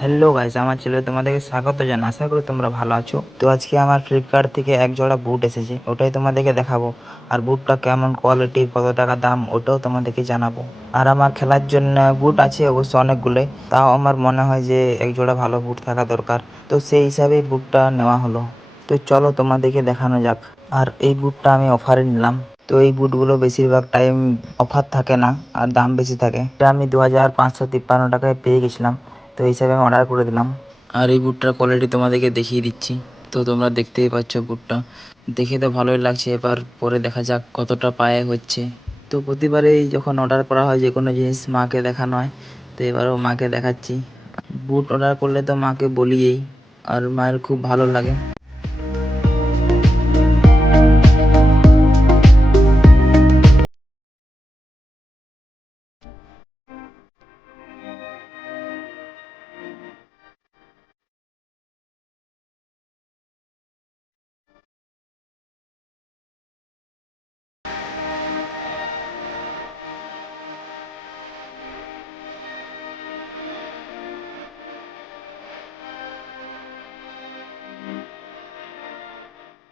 Hello guys, আমার চ্যানেলে তোমাদেরকে স্বাগত জানাই। আশা করি তোমরা ভালো আছো। তো আজকে আমার ফ্লিপকার্ট থেকে এক জোড়া বুট এসেছে, ওটাই তোমাদেরকে দেখাবো। আর বুটটা কেমন কোয়ালিটি, কত টাকা দাম, ওটাও তোমাদেরকে জানাবো। আর আমার খেলার জন্য বুট আছে অবশ্য অনেকগুলোই, তাও আমার মনে হয় যে এক জোড়া ভালো বুট থাকা দরকার। তো সেই হিসাবেই বুটটা নেওয়া হলো। তো চলো তোমাদেরকে দেখানো যাক। আর এই বুটটা আমি অফারে নিলাম। তো এই বুটগুলো বেশিরভাগ টাইম অফার থাকে না আর দাম বেশি থাকে। এটা আমি 2553 টাকায় পেয়ে গেছিলাম। তো এই হিসাবে আমি অর্ডার করে দিলাম। আর এই বুটটার কোয়ালিটি তোমাদেরকে দেখিয়ে দিচ্ছি। তো তোমরা দেখতেই পাচ্ছ বুটটা দেখে তো ভালোই লাগছে, এবার পরে দেখা যাক কতটা পায়ে হচ্ছে। তো প্রতিবারেই যখন অর্ডার করা হয় যে কোনো জিনিস মাকে দেখানো হয়, তো এবারও মাকে দেখাচ্ছি। বুট অর্ডার করলে তো মাকে বলিয়েই, আর মায়ের খুব ভালো লাগে।